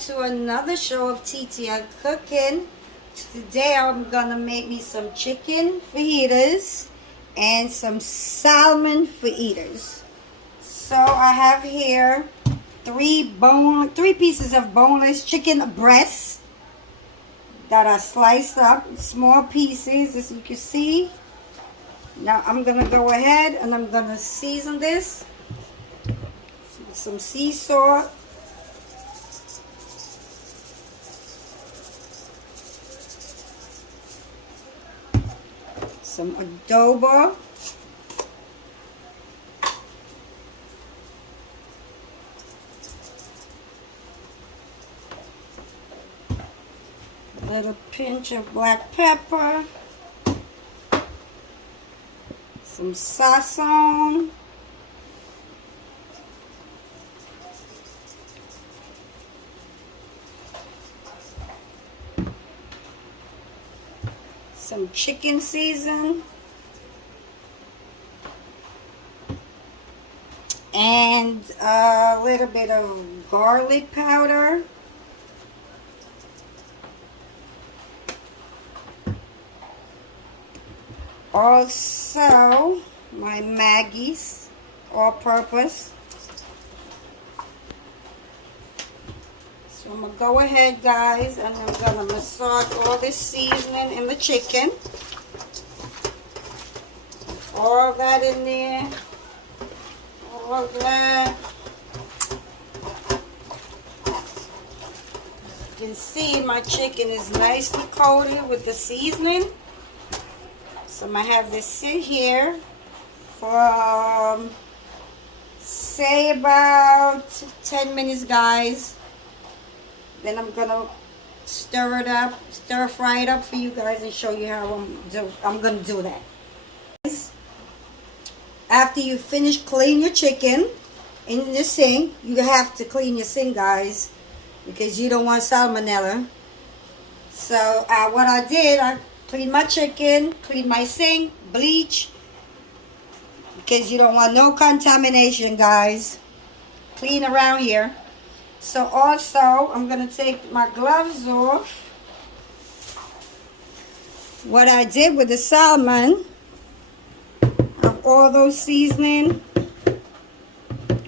to another show of TTI Cooking. Today I'm gonna make me some chicken fajitas and some salmon fajitas. So I have here three pieces of boneless chicken breasts that are sliced up in small pieces, as you can see. Now I'm gonna go ahead and I'm gonna season this with some sea salt, some adobo, a little pinch of black pepper, some sazon, some chicken season, and a little bit of garlic powder. Also, my Maggie's all-purpose. So I'm going to go ahead, guys, and I'm going to massage all this seasoning in the chicken. All that in there. All that. You can see my chicken is nicely coated with the seasoning. So I'm going to have this sit here for, say about 10 minutes, guys. Then I'm going to stir fry it up for you guys and show you how I'm going to do that. After you finish cleaning your chicken in the sink, you have to clean your sink, guys, because you don't want salmonella. So what I did, I clean my chicken, clean my sink, bleach, because you don't want no contamination, guys. Clean around here. So also, I'm going to take my gloves off. What I did with the salmon, of all those seasoning,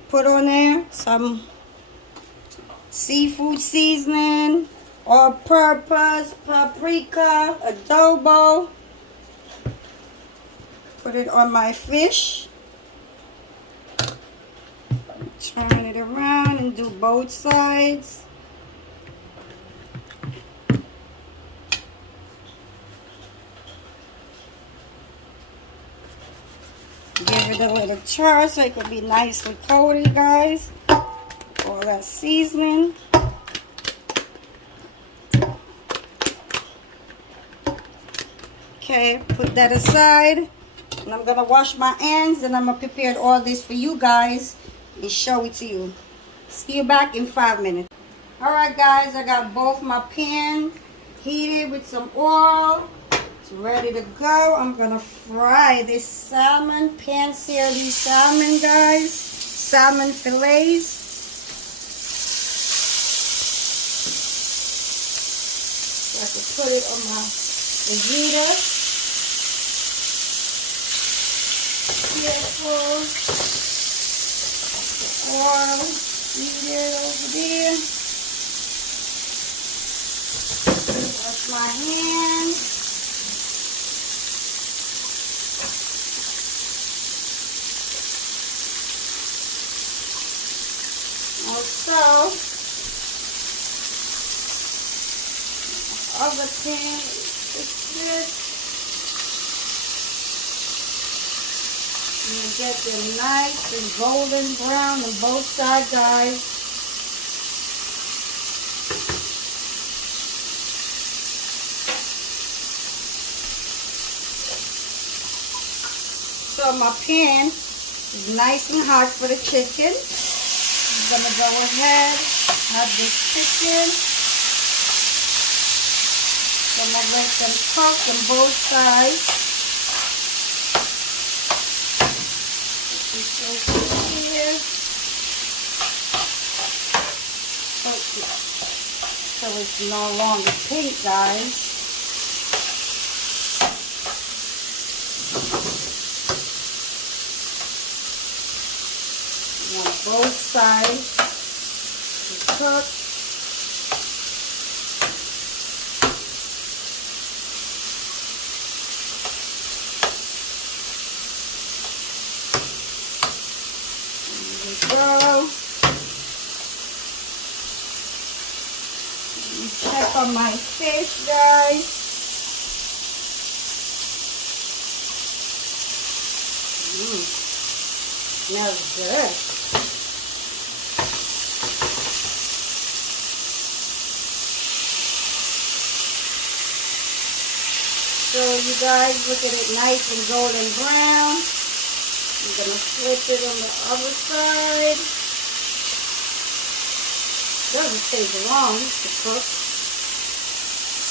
put on there some seafood seasoning, all-purpose, paprika, adobo. Put it on my fish. Turn it around and do both sides. Give it a little turn so it can be nicely coated, guys. All that seasoning. Okay, put that aside. And I'm going to wash my hands and I'm going to prepare all this for you guys and show it to you. See you back in 5 minutes. Alright, guys, I got both my pans heated with some oil. It's ready to go. I'm going to fry this salmon, pan-sear these salmon, guys. Salmon fillets. So I can put it on my fajita. Careful. Oil, heated over there. Wash my hands. Also, other pan is this. And get them nice and golden brown on both sides, guys. So my pan is nice and hot for the chicken. I'm going to go ahead, have this chicken. I'm going to let them cook on both sides. Over here. Okay. so it's no longer pink, guys. You want both sides to cook. Go. Check on my fish, guys. Smells good. So you guys, look at it, nice and golden brown. I'm gonna flip it on the other side. Doesn't take long to cook.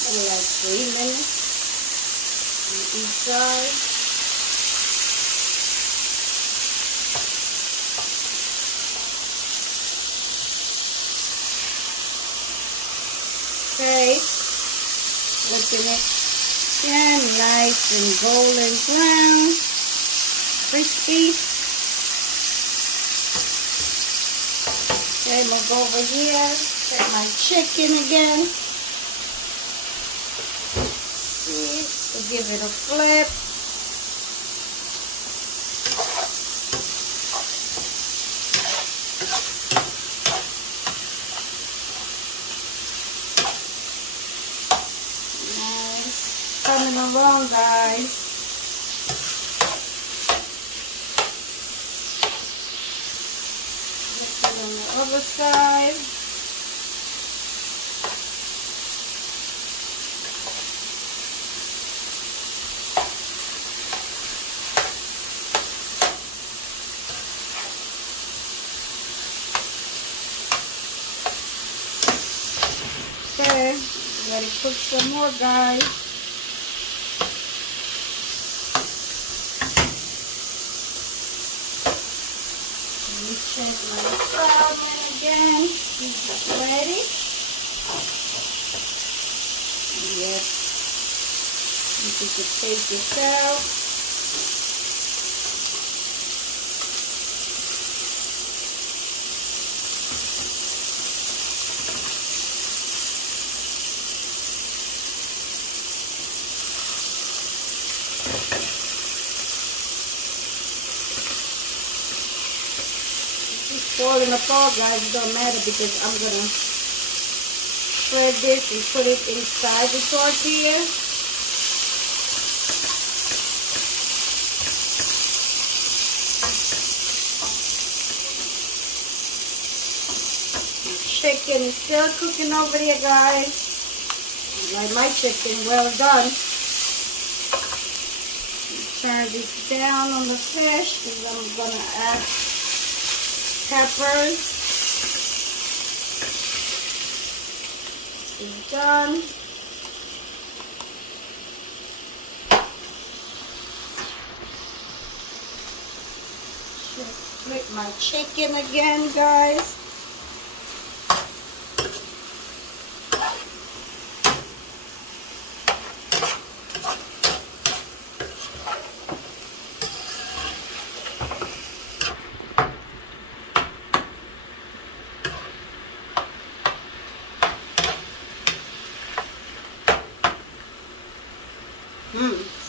Maybe like 3 minutes on each side. Okay, flipping it again, nice and golden brown, crispy. Okay, we'll go over here, get my chicken again. See, we'll give it a flip. Nice, coming along, guys. On the other side. Okay, ready to cook some more, guys. Check my salmon again. Is it ready? Yes. You can taste yourself. Falling apart, guys, it don't matter because I'm gonna spread this and put it inside the tortilla. The chicken is still cooking over there, guys. Like my chicken, well done. Turn this down on the fish because I'm gonna add peppers. It's done. Flip my chicken again, guys.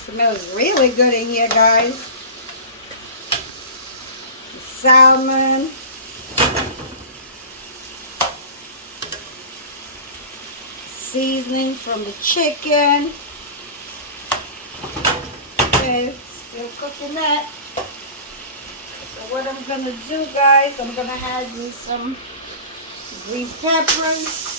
Smells really good in here, guys. The salmon. Seasoning from the chicken. Okay, still cooking that. So what I'm gonna do, guys, I'm gonna add me some green peppers.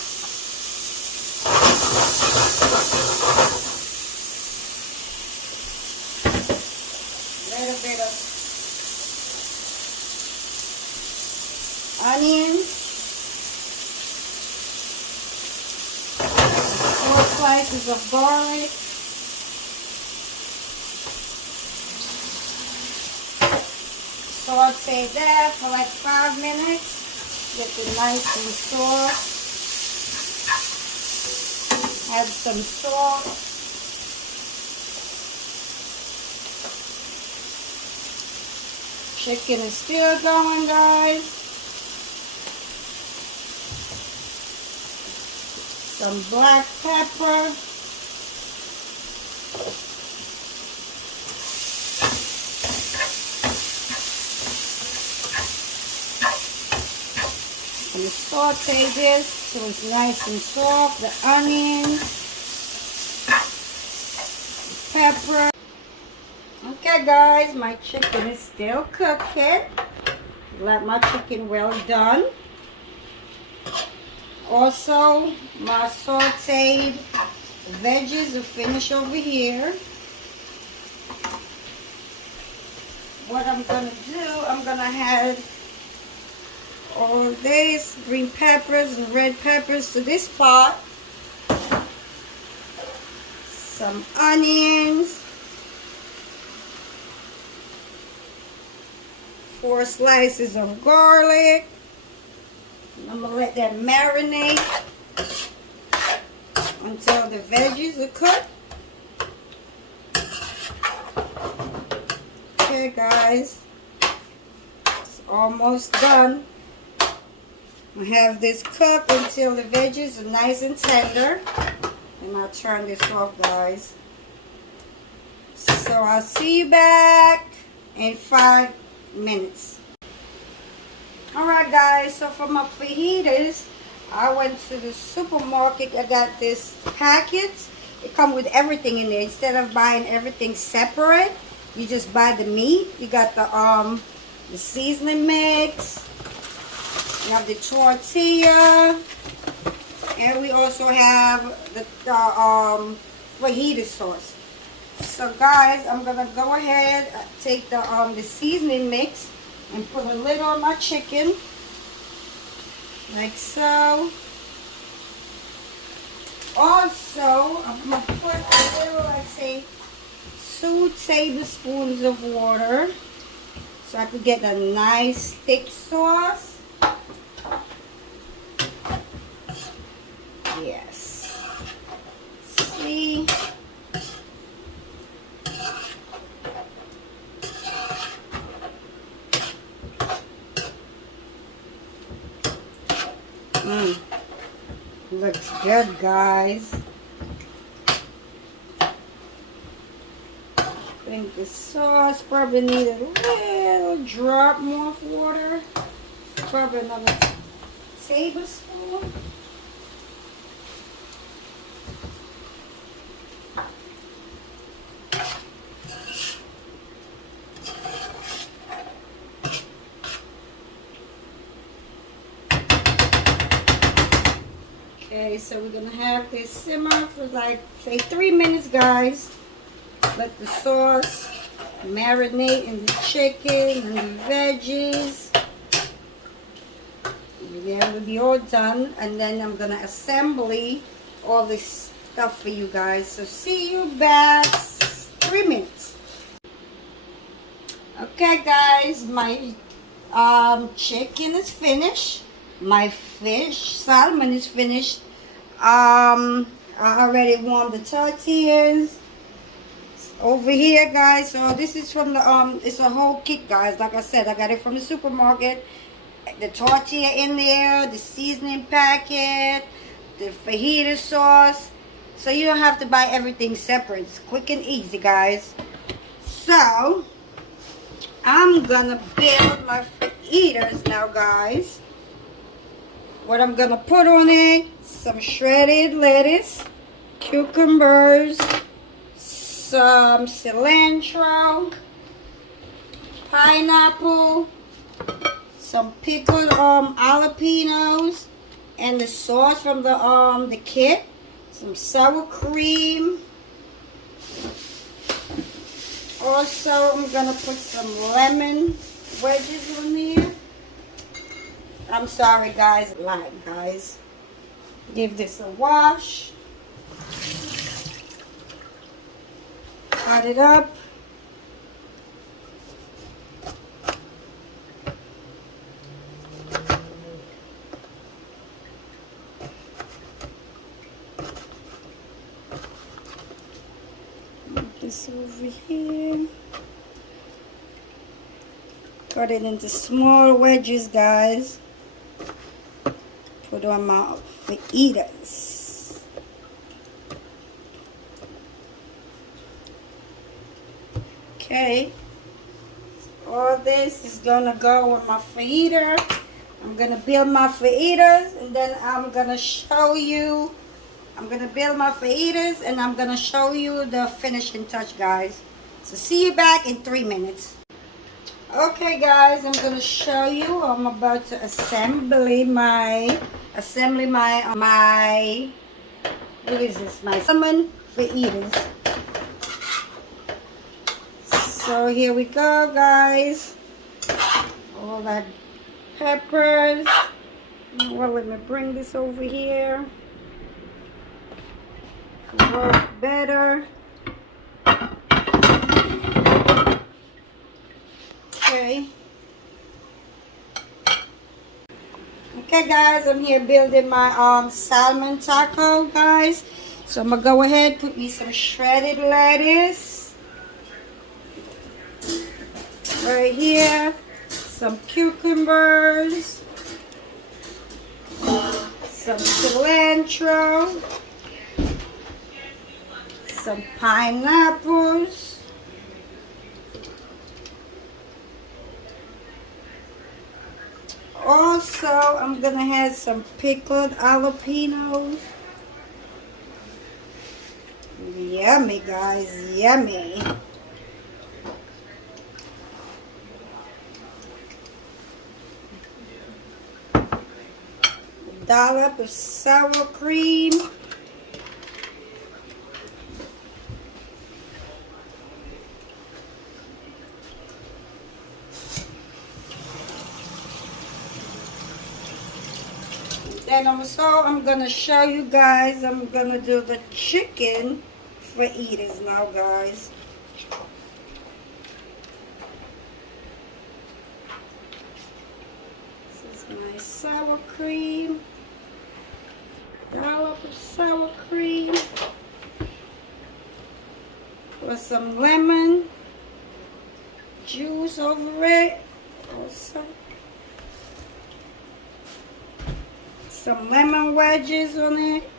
Little bit of onions, 4 slices of garlic, saute that for like 5 minutes, get it nice and soft. Add some salt. Chicken is still going, guys. Some black pepper. I'm going to saute this so it's nice and soft. The onions, pepper. Okay guys, my chicken is still cooking. Let my chicken well done. Also, my sauteed veggies are finished over here. What I'm going to do, I'm going to add all this green peppers and red peppers to this pot. Some onions. 4 slices of garlic. I'm going to let that marinate until the veggies are cooked. Okay guys, it's almost done. I have this cooked until the veggies are nice and tender. And I'll turn this off, guys. So I'll see you back in 5 minutes. Alright guys, so for my fajitas, I went to the supermarket. I got this packet. It comes with everything in there. Instead of buying everything separate, you just buy the meat. You got the seasoning mix. You have the tortilla, and we also have the fajita sauce. So guys, I'm gonna go ahead and take the seasoning mix and put a lid on my chicken, like so. Also, I'm gonna put a little, like say, 2 tablespoons of water, so I could get a nice thick sauce. Yes. See? Looks good, guys. I think the sauce probably need a little drop more of water. Probably another tablespoon. Okay, so we're gonna have this simmer for like, say, 3 minutes, guys. Let the sauce marinate in the chicken and the veggies. Yeah, we'll be all done, and then I'm gonna assemble all this stuff for you guys. So see you back 3 minutes. Okay, guys, my chicken is finished. My salmon is finished. I already warmed the tortillas over here, guys. So this is from the it's a whole kit, guys. Like I said, I got it from the supermarket. The tortilla in there, the seasoning packet, the fajita sauce. So you don't have to buy everything separate. It's quick and easy, guys. So I'm gonna build my fajitas now, guys. What I'm gonna put on it, some shredded lettuce, cucumbers, some cilantro, pineapple, some pickled jalapenos, and the sauce from the kit, some sour cream. Also, I'm gonna put some lemon wedges on there. I'm sorry, guys. Lime, guys. Give this a wash. Cut it up. this over here. Cut it into small wedges, guys. Put on my fajitas. Okay. All this is gonna go on my fajita. I'm gonna build my fajitas, and then I'm gonna show you. I'm gonna build my fajitas, and I'm gonna show you the finishing touch, guys. So see you back in 3 minutes. Okay, guys, I'm gonna show you. I'm about to assemble my what is this? My salmon fajitas. So here we go, guys. All that peppers. Well, let me bring this over here. Work better. Okay. Okay, guys, I'm here building my salmon taco, guys. So I'm gonna go ahead, put me some shredded lettuce right here, some cucumbers, some cilantro, some pineapples. Also, I'm gonna have some pickled jalapenos. Yummy, guys, yummy. A dollop of sour cream. And also, I'm gonna show you guys, I'm gonna do the chicken fajitas now, guys. This is my sour cream. Dollop of sour cream. Put some lemon juice over it. Also, some lemon wedges on it.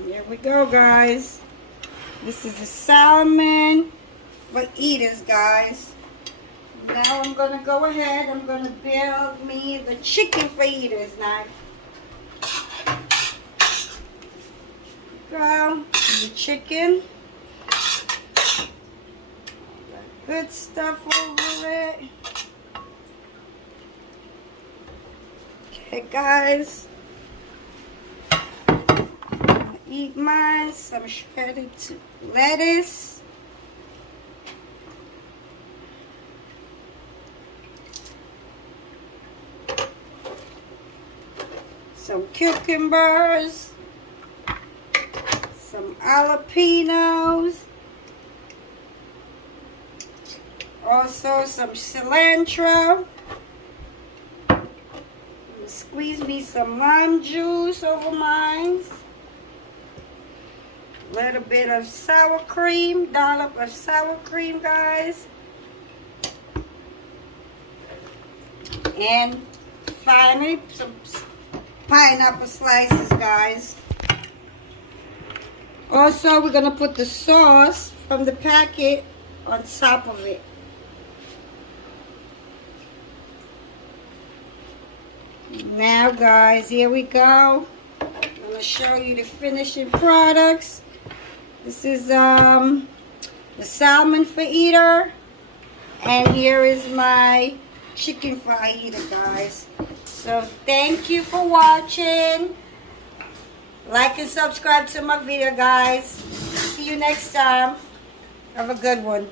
There we go, guys. This is the salmon fajitas, guys. Now I'm gonna go ahead, I'm gonna build me the chicken fajitas now. Go, the chicken. Good stuff over it. Okay, guys, eat mine. Some shredded lettuce, some cucumbers, some jalapenos, also some cilantro. Squeeze me some lime juice over mine. A little bit of sour cream, dollop of sour cream, guys. And finally, some pineapple slices, guys. Also, we're going to put the sauce from the packet on top of it. Now, guys, here we go. I'm going to show you the finishing products. This is the salmon fajita, and here is my chicken fajita, guys. So thank you for watching. Like and subscribe to my video, guys. See you next time. Have a good one.